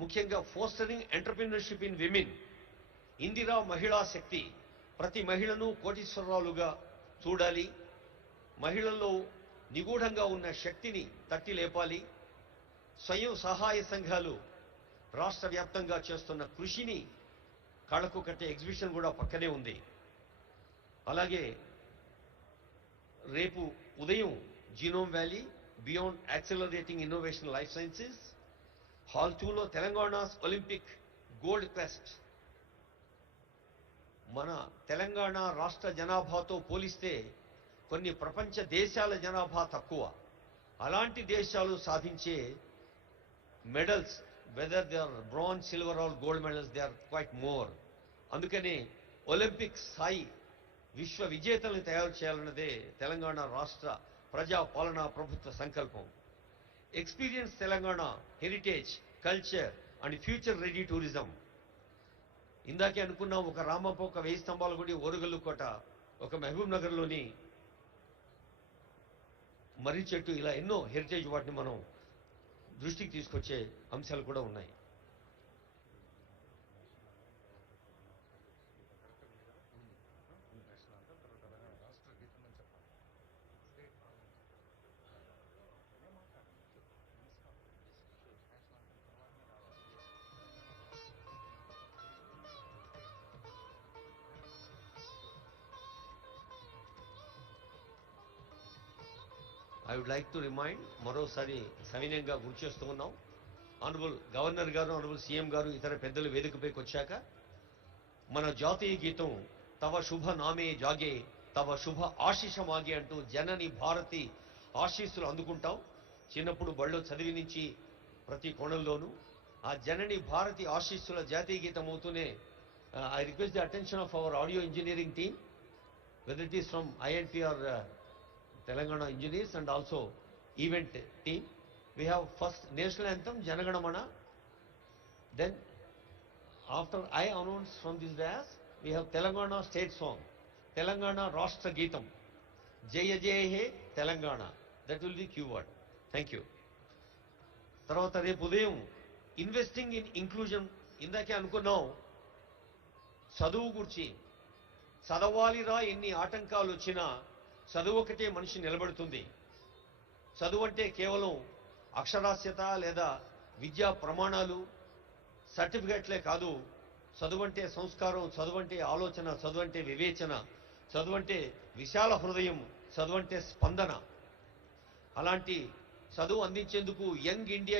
ముఖ్యంగా fostering entrepreneurship in women, Indira మహిళా శక్తి, ప్రతి మహిళను కోటీశ్వరరాలుగా చూడాలి, మహిళల్లో నిగూఢంగా ఉన్న శక్తిని తట్టి లేపాలి, స్వయం సహాయ సంఘాలు రాష్ట్ర వ్యాప్తంగా చేస్తున్న కృషిని కళ్ళకు కట్టే ఎగ్జిబిషన్ కూడా పక్కనే ఉంది. అలాగే రేపు ఉదయం genome valley beyond accelerating innovation life sciences hall 2లో తెలంగాణస్ ఒలింపిక్ గోల్డ్ క్వెస్ట్. మన తెలంగాణ రాష్ట్ర జనాభాతో పోలిస్తే కొన్ని ప్రపంచ దేశాల జనాభా తక్కువ. అలాంటి దేశాలు సాధించే medals, whether they are bronze, silver or gold medals, they are quite more. అందుకనే ఒలింపిక్ స్థాయి విశ్వ విజేతలను తయారు చేయాలన్నదే తెలంగాణ రాష్ట్ర ప్రజా పాలనా ప్రభుత్వ సంకల్పం. Experience Telangana heritage, culture and future ready tourism. ఇందాకే అనుకున్నాం, ఒక రామప్ప, ఒక 1000 స్తంభాల గుడి, ఓరుగల్లు కోట, ఒక మహబూబ్ నగర్లోని మర్రి చెట్టు, ఇలా ఎన్నో హెరిటేజ్ వాటిని మనం దృష్టికి తీసుకొచ్చే అంశాలు కూడా ఉన్నాయి. I would like to remind, మరోసారి సవినయంగా గుర్తు చేస్తూ ఉన్నాం, ఆనరబుల్ గవర్నర్ గారు, ఆనరబుల్ సీఎం గారు, ఇతర పెద్దలు వేదికపైకి వచ్చాక మన జాతీయ గీతం తవ శుభ నామే జాగే తవ శుభ ఆశీష మాగే అంటూ జనని భారతి ఆశీస్సులు అందుకుంటాం. చిన్నప్పుడు బళ్ళో చదివి నుంచి ప్రతి కోణంలోనూ ఆ జనని భారతి ఆశీస్సుల జాతీయ గీతం అవుతూనే I request the attention of our audio engineering team, whether it is from INP or Telangana engineers and also event team. We have first national anthem Janaganamana, then after I announce from this dais we have Telangana state song, Telangana Rashtra Geetam, Jaya Jaya He Telangana. That will be keyword. Thank you. తర్వాత రేపు ఉదయం investing in inclusion. ఇందాకే అనుకున్నాం చదువు గురించి, చదవాలిరా ఎన్ని ఆటంకాలు వచ్చినా చదువు ఒకటే మనిషి నిలబడుతుంది. చదువు అంటే కేవలం అక్షరాస్యత లేదా విద్యా ప్రమాణాలు, సర్టిఫికెట్లే కాదు. చదువు అంటే సంస్కారం, చదువు అంటే ఆలోచన, చదువు అంటే వివేచన, చదువు అంటే విశాల హృదయం, చదువు అంటే స్పందన. అలాంటి చదువు అందించేందుకు యంగ్ ఇండియా